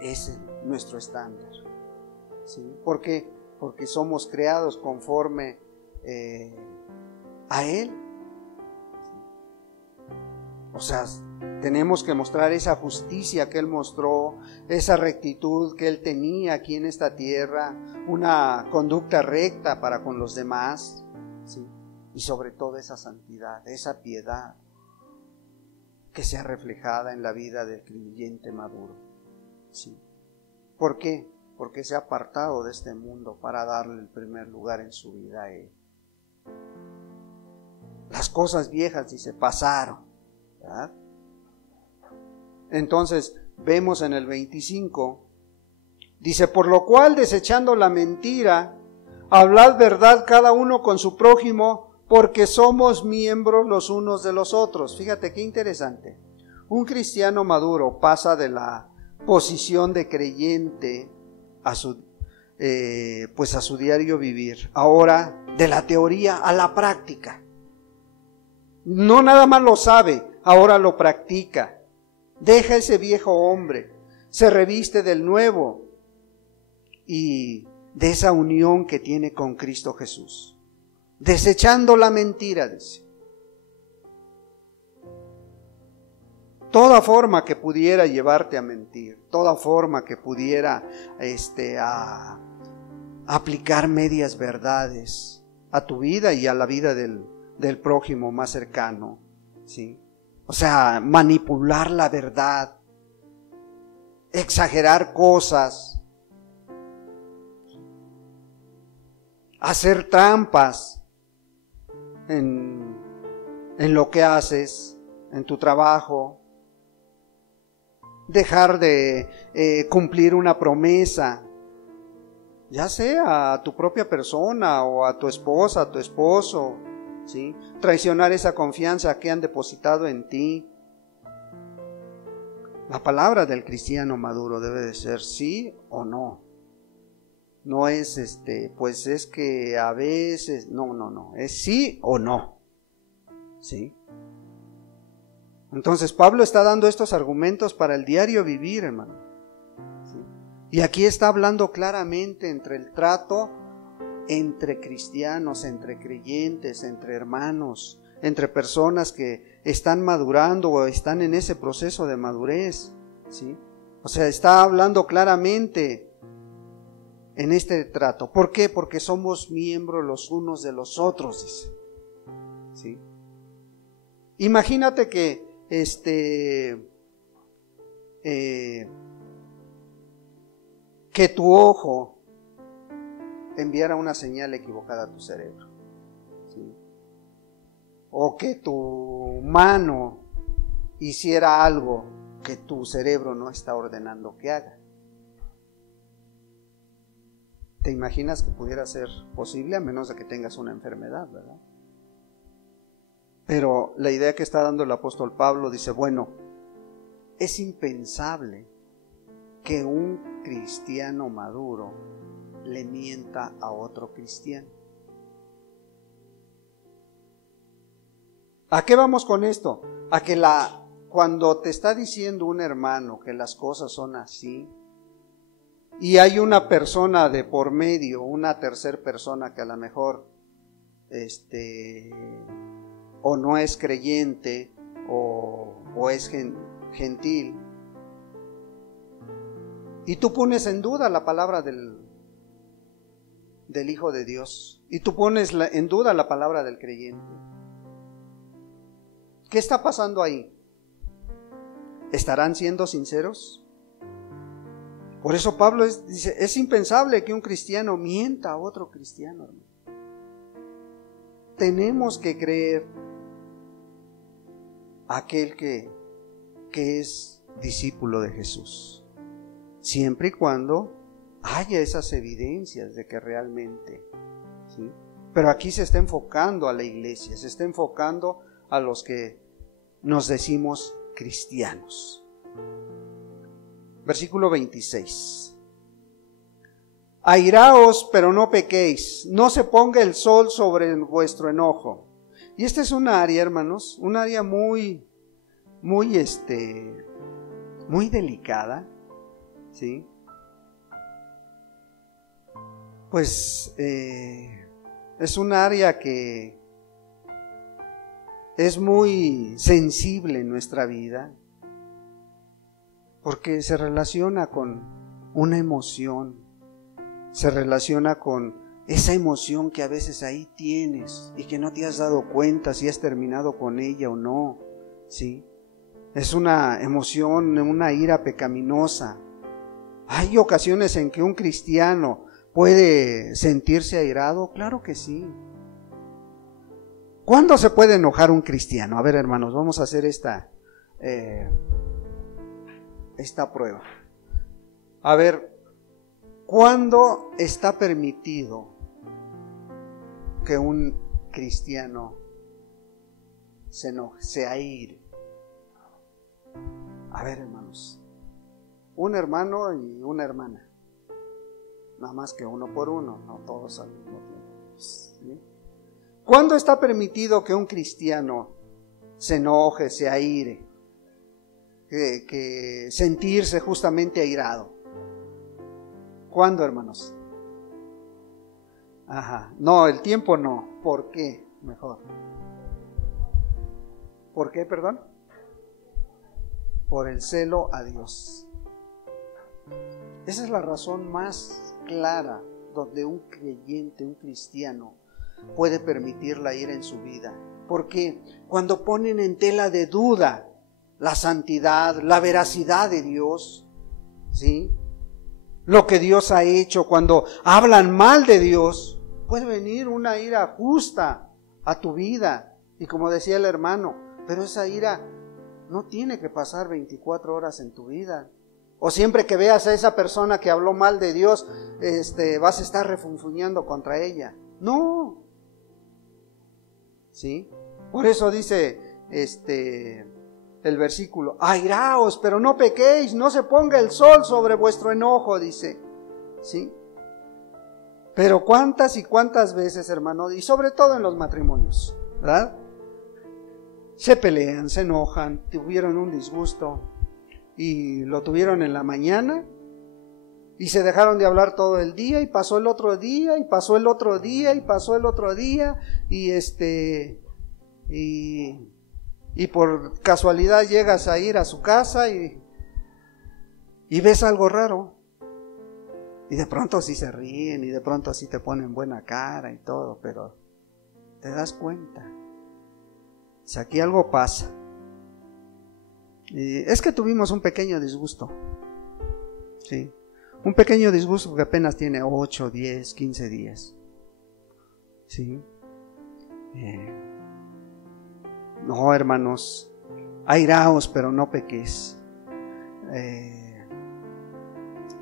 es nuestro estándar, ¿sí? ¿Por qué? Porque somos creados conforme a Él. O sea, tenemos que mostrar esa justicia que Él mostró, esa rectitud que Él tenía aquí en esta tierra, una conducta recta para con los demás, ¿sí? Y sobre todo esa santidad, esa piedad que sea reflejada en la vida del creyente maduro, ¿sí? ¿Por qué? Porque se ha apartado de este mundo para darle el primer lugar en su vida a Él. Las cosas viejas, dice, pasaron, ¿verdad? Entonces vemos en el 25, dice, por lo cual, desechando la mentira, hablad verdad cada uno con su prójimo, porque somos miembros los unos de los otros. Fíjate qué interesante. Un cristiano maduro pasa de la posición de creyente a su diario vivir. Ahora, de la teoría a la práctica. No nada más lo sabe, ahora lo practica. Deja ese viejo hombre, se reviste del nuevo y de esa unión que tiene con Cristo Jesús. Desechando la mentira, dice. Toda forma que pudiera llevarte a mentir, toda forma que pudiera a aplicar medias verdades a tu vida y a la vida del prójimo más cercano, ¿sí? O sea, manipular la verdad, exagerar cosas, hacer trampas en lo que haces, en tu trabajo, dejar de cumplir una promesa, ya sea a tu propia persona o a tu esposa, a tu esposo, ¿sí? Traicionar esa confianza que han depositado en ti. La palabra del cristiano maduro debe de ser sí o no. No es pues es que a veces, no, es sí o no, ¿sí? Entonces Pablo está dando estos argumentos para el diario vivir, hermano. Y aquí está hablando claramente entre el trato entre cristianos, entre creyentes, entre hermanos, entre personas que están madurando o están en ese proceso de madurez, ¿sí? O sea, está hablando claramente en este trato. ¿Por qué? Porque somos miembros los unos de los otros, dice. ¿Sí? Imagínate que que tu ojo enviara una señal equivocada a tu cerebro, ¿sí? O que tu mano hiciera algo que tu cerebro no está ordenando que haga. ¿Te imaginas que pudiera ser posible? A menos de que tengas una enfermedad, ¿verdad? Pero la idea que está dando el apóstol Pablo dice, bueno, es impensable que un cristiano maduro le mienta a otro cristiano. ¿A qué vamos con esto? A que cuando te está diciendo un hermano que las cosas son así, y hay una persona de por medio, una tercera persona que a lo mejor o no es creyente o es gentil, y tú pones en duda la palabra del Hijo de Dios, y tú pones en duda la palabra del creyente, ¿qué está pasando ahí? ¿Estarán siendo sinceros? Por eso Pablo dice, es impensable que un cristiano mienta a otro cristiano, hermano. Tenemos que creer a aquel que es discípulo de Jesús, siempre y cuando haya esas evidencias de que realmente, ¿sí? Pero aquí se está enfocando a la iglesia, se está enfocando a los que nos decimos cristianos. Versículo 26. Airaos, pero no pequéis, no se ponga el sol sobre vuestro enojo. Y esta es un área, hermanos, un área muy delicada, ¿sí? Pues es un área que es muy sensible en nuestra vida, porque se relaciona con una emoción, se relaciona con esa emoción que a veces ahí tienes y que no te has dado cuenta si has terminado con ella o no, ¿sí? Es una emoción, una ira pecaminosa. ¿Hay ocasiones en que un cristiano puede sentirse airado? Claro que sí. ¿Cuándo se puede enojar un cristiano? A ver, hermanos, vamos a hacer esta prueba. A ver, ¿cuándo está permitido que un cristiano se enoje, se aire? A ver, hermanos, un hermano y una hermana, nada más que uno por uno, no todos al mismo tiempo, ¿sí? ¿Cuándo está permitido que un cristiano se enoje, se aire? Que sentirse justamente airado. ¿Cuándo, hermanos? Ajá, no, el tiempo no. ¿Por qué? Mejor. ¿Por qué, perdón? Por el celo a Dios. Esa es la razón más clara donde un creyente, un cristiano, puede permitir la ira en su vida. Porque cuando ponen en tela de duda la santidad, la veracidad de Dios, ¿sí? Lo que Dios ha hecho, cuando hablan mal de Dios, puede venir una ira justa a tu vida. Y como decía el hermano, pero esa ira no tiene que pasar 24 horas en tu vida. O siempre que veas a esa persona que habló mal de Dios, vas a estar refunfuñando contra ella. No. ¿Sí? Por eso dice el versículo, airaos, pero no pequéis, no se ponga el sol sobre vuestro enojo, dice, ¿sí? Pero cuántas y cuántas veces, hermano, y sobre todo en los matrimonios, ¿verdad? Se pelean, se enojan, tuvieron un disgusto y lo tuvieron en la mañana Y se dejaron de hablar todo el día, y pasó el otro día, y pasó el otro día, y pasó el otro día, y por casualidad llegas a ir a su casa y ves algo raro. Y de pronto sí se ríen, y de pronto sí te ponen buena cara y todo, pero te das cuenta. Si aquí algo pasa. Y es que tuvimos un pequeño disgusto. Sí. Un pequeño disgusto que apenas tiene 8, 10, 15 días. ¿Sí? No, hermanos, airaos, pero no pequéis.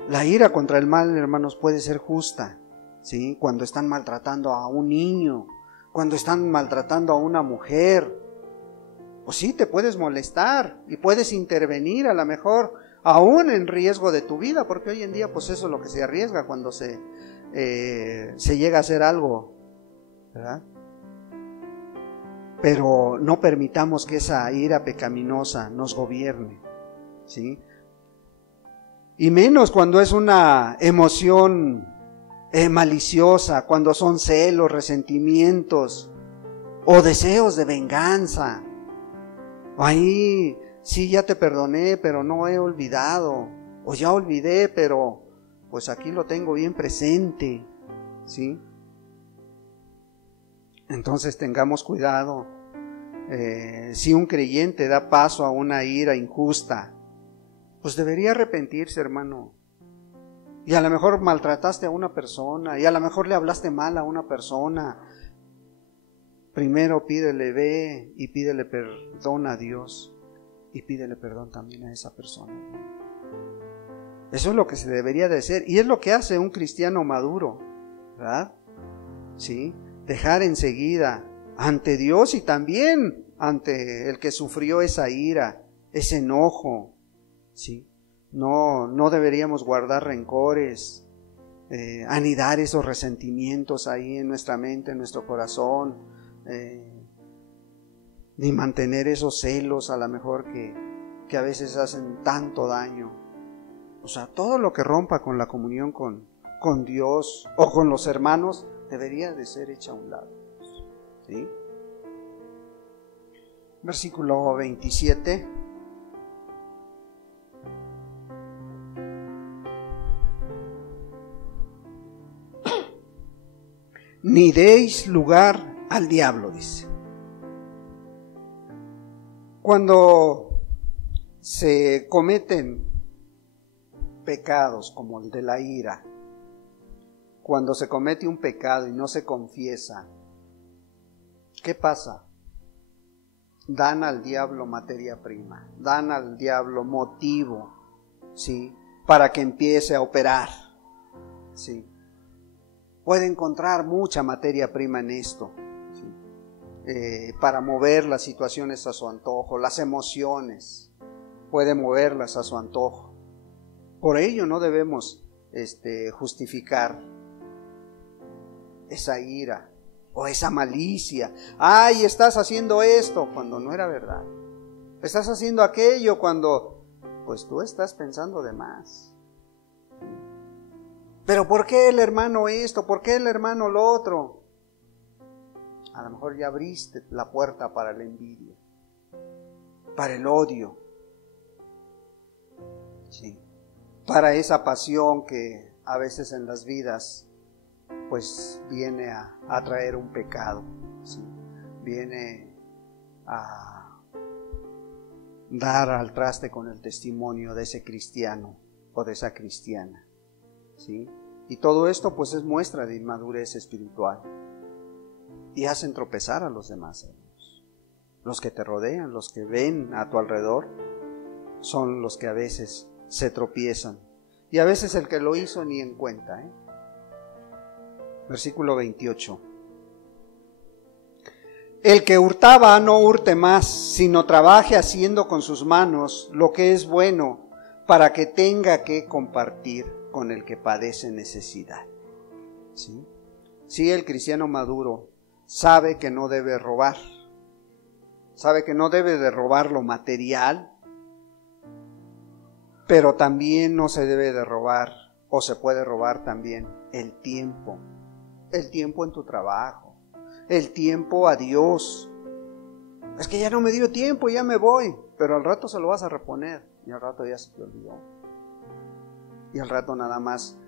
La ira contra el mal, hermanos, puede ser justa. ¿Sí? Cuando están maltratando a un niño, cuando están maltratando a una mujer, pues sí, te puedes molestar y puedes intervenir a lo mejor, aún en riesgo de tu vida, porque hoy en día pues eso es lo que se arriesga cuando se llega a hacer algo, ¿verdad? Pero no permitamos que esa ira pecaminosa nos gobierne, ¿sí? Y menos cuando es una emoción maliciosa, cuando son celos, resentimientos o deseos de venganza. Ahí sí, ya te perdoné, pero no he olvidado, o ya olvidé, pero pues aquí lo tengo bien presente, ¿sí? Entonces tengamos cuidado. Si un creyente da paso a una ira injusta, pues debería arrepentirse, hermano. Y a lo mejor maltrataste a una persona, y a lo mejor le hablaste mal a una persona. Primero ve y pídele perdón a Dios, y pídele perdón también a esa persona. Eso es lo que se debería de hacer, y es lo que hace un cristiano maduro, ¿verdad? ¿Sí? Dejar enseguida ante Dios y también ante el que sufrió esa ira, ese enojo, ¿sí? No deberíamos guardar rencores, anidar esos resentimientos ahí en nuestra mente, en nuestro corazón, ni mantener esos celos a lo mejor que a veces hacen tanto daño. O sea, todo lo que rompa con la comunión con Dios o con los hermanos debería de ser hecho a un lado, ¿sí? Versículo 27. Ni deis lugar al diablo, dice. Cuando se cometen pecados como el de la ira, cuando se comete un pecado y no se confiesa, ¿qué pasa? Dan al diablo materia prima, dan al diablo motivo, ¿sí? Para que empiece a operar, ¿sí? Puede encontrar mucha materia prima en esto, ¿sí? Para mover las situaciones a su antojo, las emociones, puede moverlas a su antojo. Por ello no debemos justificar esa ira o esa malicia. Ay, estás haciendo esto cuando no era verdad. Estás haciendo aquello cuando pues tú estás pensando de más. Pero ¿por qué el hermano esto? ¿Por qué el hermano lo otro? A lo mejor ya abriste la puerta para la envidia, para el odio, sí, para esa pasión que a veces en las vidas pues viene a traer un pecado, ¿sí? Viene a dar al traste con el testimonio de ese cristiano o de esa cristiana, ¿sí? Y todo esto pues es muestra de inmadurez espiritual y hacen tropezar a los demás, hermanos. Los que te rodean, los que ven a tu alrededor, son los que a veces se tropiezan, y a veces el que lo hizo ni en cuenta, Versículo 28. El que hurtaba no hurte más, sino trabaje haciendo con sus manos lo que es bueno, para que tenga que compartir con el que padece necesidad. ¿Sí? Sí, el cristiano maduro sabe que no debe robar, sabe que no debe de robar lo material, pero también no se debe de robar O se puede robar también el tiempo en tu trabajo, el tiempo a Dios. Es que ya no me dio tiempo, ya me voy, pero al rato se lo vas a reponer y al rato ya se te olvidó. Y al rato nada más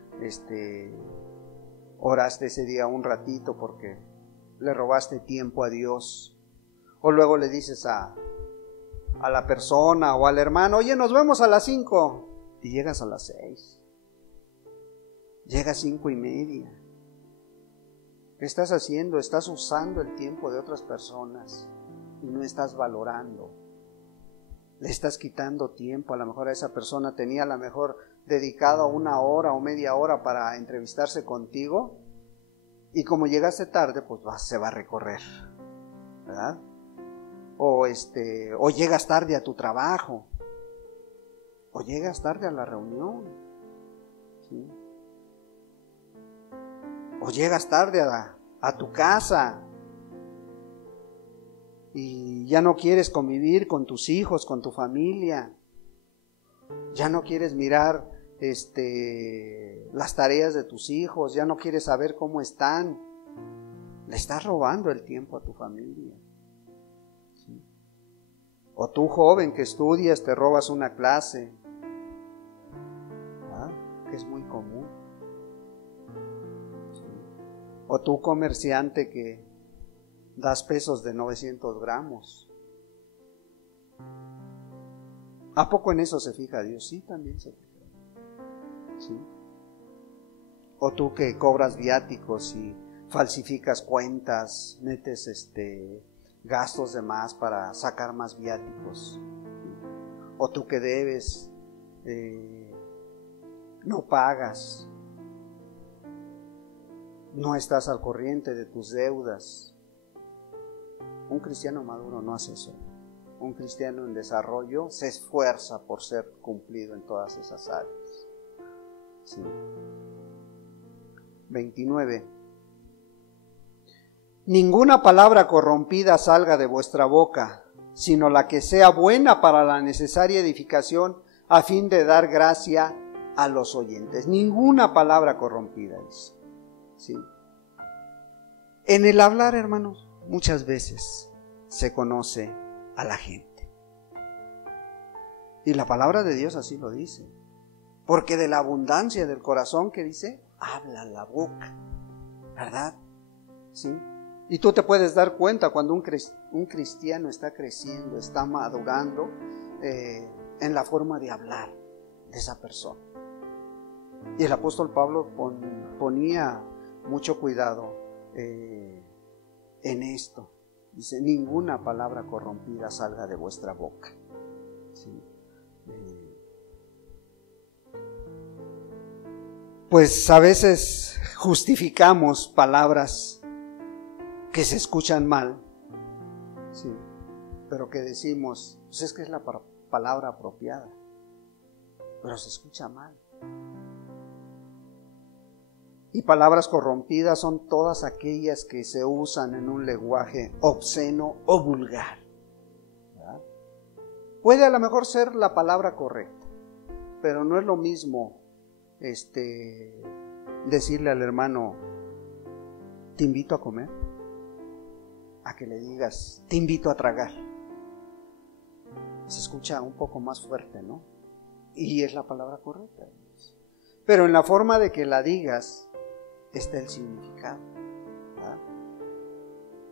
oraste ese día un ratito porque le robaste tiempo a Dios. O luego le dices a la persona o al hermano, oye, nos vemos a las 5 y llegas a las 6. Llegas 5:30. ¿Qué estás haciendo? Estás usando el tiempo de otras personas y no estás valorando. Le estás quitando tiempo. A lo mejor a esa persona tenía a lo mejor dedicado 1 hora o media hora para entrevistarse contigo y como llegaste tarde, pues se va a recorrer, ¿verdad? O llegas tarde a tu trabajo, o llegas tarde a la reunión, ¿sí? O llegas tarde a tu casa y ya no quieres convivir con tus hijos, con tu familia, ya no quieres mirar las tareas de tus hijos, ya no quieres saber cómo están. Le estás robando el tiempo a tu familia. ¿Sí? O tú, joven que estudias, te robas una clase, ¿verdad? Que es muy común. ¿Sí? O tú, comerciante que das pesos de 900 gramos. ¿A poco en eso se fija Dios? Sí, también se fija. ¿Sí? O tú que cobras viáticos y falsificas cuentas, metes gastos de más para sacar más viáticos. O tú que debes, no pagas, no estás al corriente de tus deudas. Un cristiano maduro no hace eso. Un cristiano en desarrollo se esfuerza por ser cumplido en todas esas áreas. Sí. 29. Ninguna palabra corrompida salga de vuestra boca, sino la que sea buena para la necesaria edificación, a fin de dar gracia a los oyentes. Ninguna palabra corrompida es. ¿Sí? En el hablar, hermanos, muchas veces se conoce a la gente. Y la palabra de Dios así lo dice. Porque de la abundancia del corazón, ¿qué dice? Habla la boca, ¿verdad? ¿Sí? Y tú te puedes dar cuenta cuando un cristiano está creciendo, está madurando en la forma de hablar de esa persona. Y el apóstol Pablo ponía mucho cuidado en esto. Dice, ninguna palabra corrompida salga de vuestra boca. ¿Sí? Pues a veces justificamos palabras que se escuchan mal, ¿sí? Pero que decimos, pues es que es la palabra apropiada, pero se escucha mal. Y palabras corrompidas son todas aquellas que se usan en un lenguaje obsceno o vulgar, ¿verdad? Puede a lo mejor ser la palabra correcta, pero no es lo mismo decirle al hermano, te invito a comer, a que le digas, te invito a tragar. Se escucha un poco más fuerte, ¿no? Y es la palabra correcta. Pero en la forma de que la digas está el significado, ¿verdad?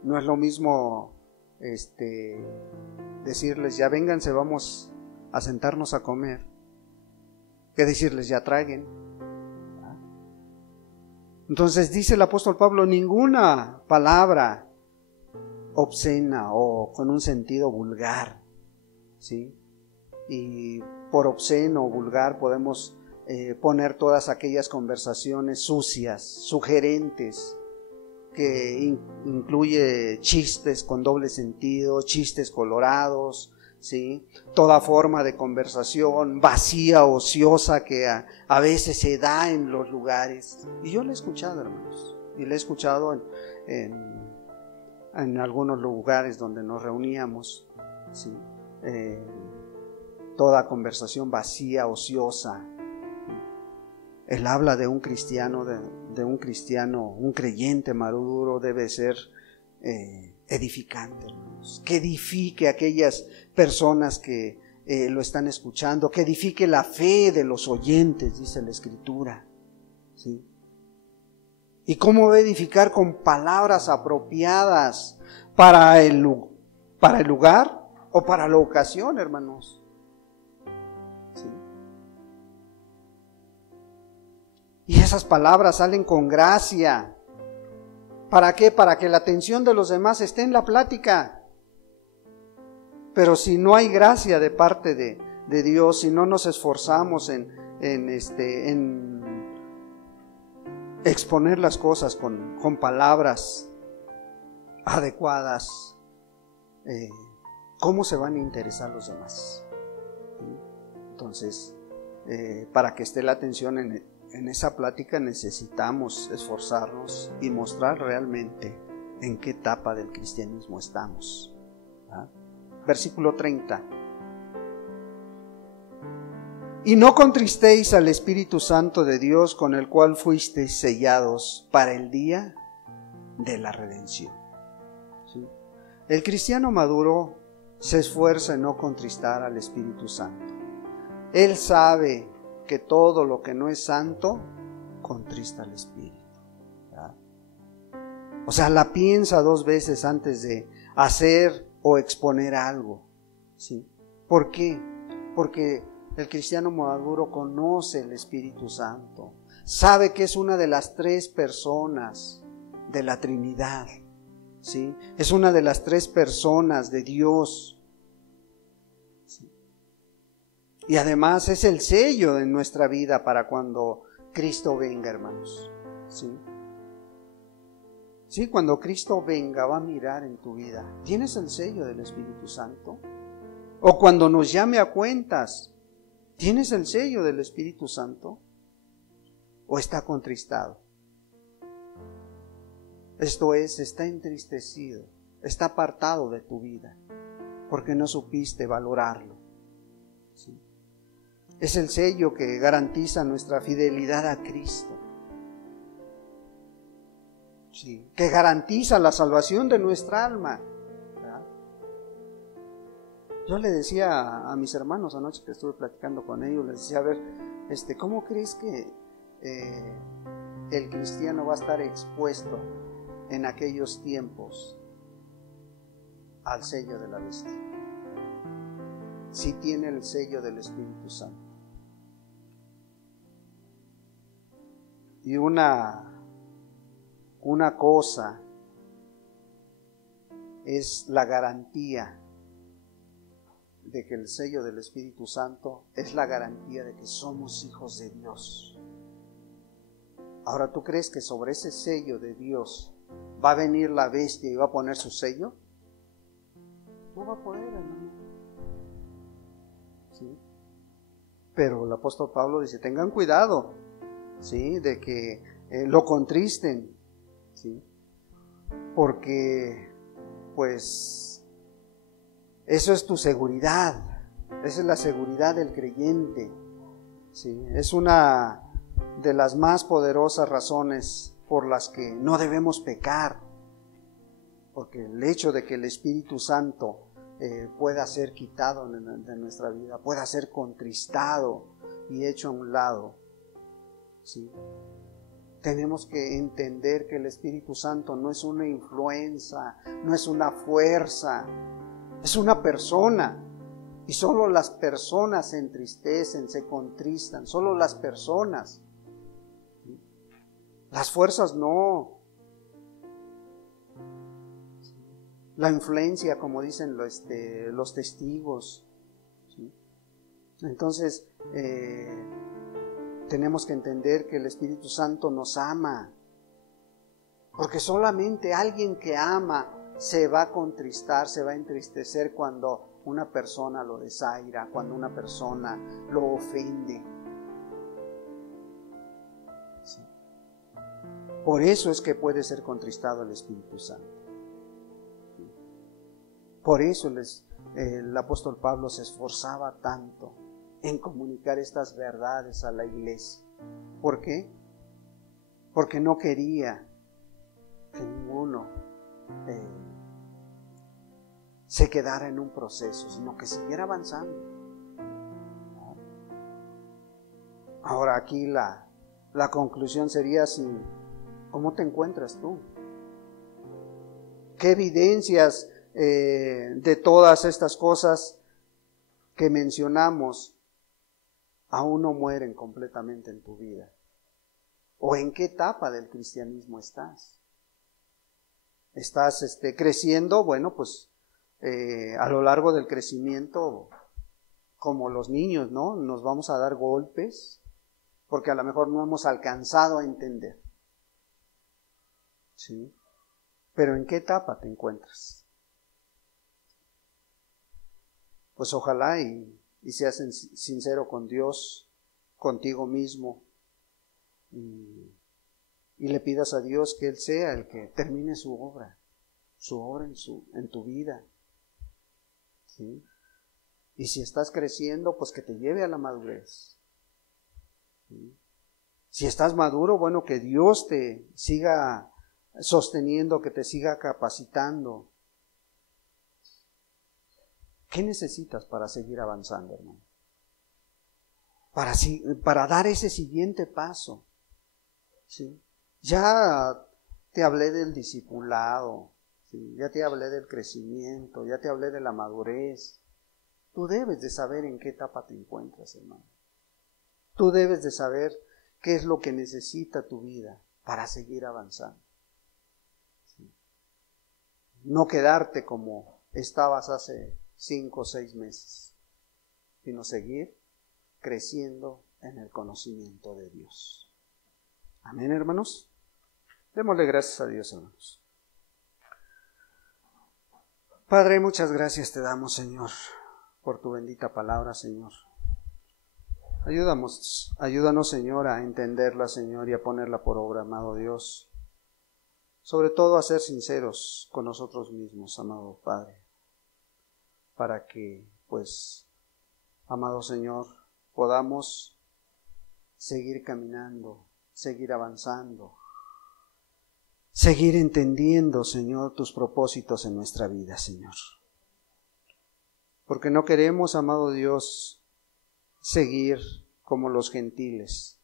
No es lo mismo decirles, ya vénganse, vamos a sentarnos a comer, que decirles, ya traguen. ¿Verdad? Entonces dice el apóstol Pablo, ninguna palabra obscena o con un sentido vulgar, ¿sí? Y por obsceno o vulgar podemos poner todas aquellas conversaciones sucias, sugerentes, que incluye chistes con doble sentido, chistes colorados, ¿sí? Toda forma de conversación vacía, ociosa, que a veces se da en los lugares. Y yo la he escuchado, hermanos, y la he escuchado en algunos lugares donde nos reuníamos, ¿sí? Toda conversación vacía, ociosa, Él habla de un cristiano, de un cristiano, un creyente maduro debe ser edificante, hermanos, que edifique a aquellas personas que lo están escuchando, que edifique la fe de los oyentes, dice la Escritura, ¿sí? ¿Y cómo va a edificar? Con palabras apropiadas para el lugar o para la ocasión, hermanos, ¿sí? Y esas palabras salen con gracia. ¿Para qué? Para que la atención de los demás esté en la plática. Pero si no hay gracia de parte de Dios, si no nos esforzamos en exponer las cosas con palabras adecuadas, ¿cómo se van a interesar los demás? Entonces, para que esté la atención en esa plática, necesitamos esforzarnos y mostrar realmente en qué etapa del cristianismo estamos. ¿Ah? Versículo 30. Y no contristéis al Espíritu Santo de Dios, con el cual fuisteis sellados para el día de la redención. ¿Sí? El cristiano maduro se esfuerza en no contristar al Espíritu Santo. Él sabe que todo lo que no es santo contrista al Espíritu. ¿Verdad? O sea, la piensa dos veces antes de hacer o exponer algo. ¿Sí? ¿Por qué? Porque el cristiano maduro conoce el Espíritu Santo, sabe que es una de las tres personas de la Trinidad, ¿sí? Es una de las tres personas de Dios, ¿sí? Y además es el sello de nuestra vida para cuando Cristo venga, hermanos, ¿sí? Sí, cuando Cristo venga va a mirar en tu vida. ¿Tienes el sello del Espíritu Santo? O cuando nos llame a cuentas, ¿tienes el sello del Espíritu Santo? ¿O está contristado? Esto es, está entristecido, está apartado de tu vida, porque no supiste valorarlo. ¿Sí? Es el sello que garantiza nuestra fidelidad a Cristo. Sí, que garantiza la salvación de nuestra alma. ¿Verdad? Yo le decía a mis hermanos anoche que estuve platicando con ellos, les decía, a ver, ¿cómo crees que el cristiano va a estar expuesto en aquellos tiempos al sello de la bestia? Si tiene el sello del Espíritu Santo. Y una cosa es la garantía de que el sello del Espíritu Santo es la garantía de que somos hijos de Dios. Ahora, ¿tú crees que sobre ese sello de Dios va a venir la bestia y va a poner su sello? No va a poder, hermano. ¿Sí? Pero el apóstol Pablo dice, tengan cuidado, ¿sí? De que lo contristen, ¿sí? Porque pues eso es tu seguridad, esa es la seguridad del creyente, ¿sí? Es una de las más poderosas razones por las que no debemos pecar, porque el hecho de que el Espíritu Santo pueda ser quitado de nuestra vida, pueda ser contristado y hecho a un lado, ¿sí? Tenemos que entender que el Espíritu Santo no es una influencia, no es una fuerza, es una persona. Y solo las personas se entristecen, se contristan, solo las personas. Las fuerzas no. La influencia, como dicen los testigos, ¿sí? Entonces, tenemos que entender que el Espíritu Santo nos ama, porque solamente alguien que ama se va a contristar, se va a entristecer cuando una persona lo desaira, cuando una persona lo ofende. Sí. Por eso es que puede ser contristado el Espíritu Santo. Sí. Por eso el apóstol Pablo se esforzaba tanto en comunicar estas verdades a la iglesia. ¿Por qué? Porque no quería que ninguno se quedara en un proceso, sino que siguiera avanzando. Ahora aquí la conclusión sería ¿cómo te encuentras tú? ¿Qué evidencias de todas estas cosas que mencionamos aún no mueren completamente en tu vida? ¿O en qué etapa del cristianismo estás? ¿Estás creciendo? Bueno, pues a lo largo del crecimiento, como los niños, ¿no? Nos vamos a dar golpes porque a lo mejor no hemos alcanzado a entender. ¿Sí? Pero ¿en qué etapa te encuentras? Pues ojalá y seas sincero con Dios, contigo mismo, y le pidas a Dios que Él sea el que termine su obra en tu vida. ¿Sí? Y si estás creciendo, pues que te lleve a la madurez. ¿Sí? Si estás maduro, bueno, que Dios te siga sosteniendo, que te siga capacitando. ¿Qué necesitas para seguir avanzando, hermano? Para dar ese siguiente paso. ¿Sí? Ya te hablé del discipulado, ¿sí? Ya te hablé del crecimiento, ya te hablé de la madurez. Tú debes de saber en qué etapa te encuentras, hermano. Tú debes de saber qué es lo que necesita tu vida para seguir avanzando. ¿Sí? No quedarte como estabas hace 5 o 6 meses, sino seguir creciendo en el conocimiento de Dios. Amén, hermanos. Démosle gracias a Dios, hermanos. Padre, muchas gracias te damos, Señor, por tu bendita palabra, Señor. Ayúdanos, Señor, a entenderla, Señor, y a ponerla por obra, amado Dios. Sobre todo a ser sinceros con nosotros mismos, amado Padre, para que, pues, amado Señor, podamos seguir caminando, seguir avanzando, seguir entendiendo, Señor, tus propósitos en nuestra vida, Señor. Porque no queremos, amado Dios, seguir como los gentiles.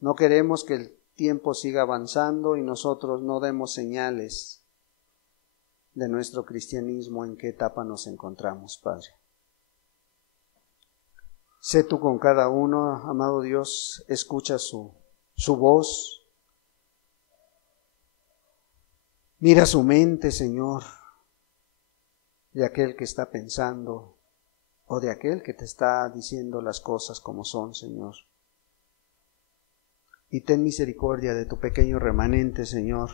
No queremos que el tiempo siga avanzando y nosotros no demos señales de nuestro cristianismo, en qué etapa nos encontramos, Padre. Sé tú con cada uno, amado Dios, escucha su voz. Mira su mente, Señor, de aquel que está pensando o de aquel que te está diciendo las cosas como son, Señor. Y ten misericordia de tu pequeño remanente, Señor,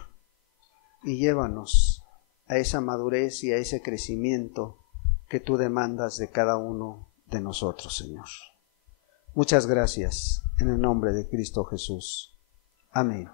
y llévanos a esa madurez y a ese crecimiento que tú demandas de cada uno de nosotros, Señor. Muchas gracias en el nombre de Cristo Jesús. Amén.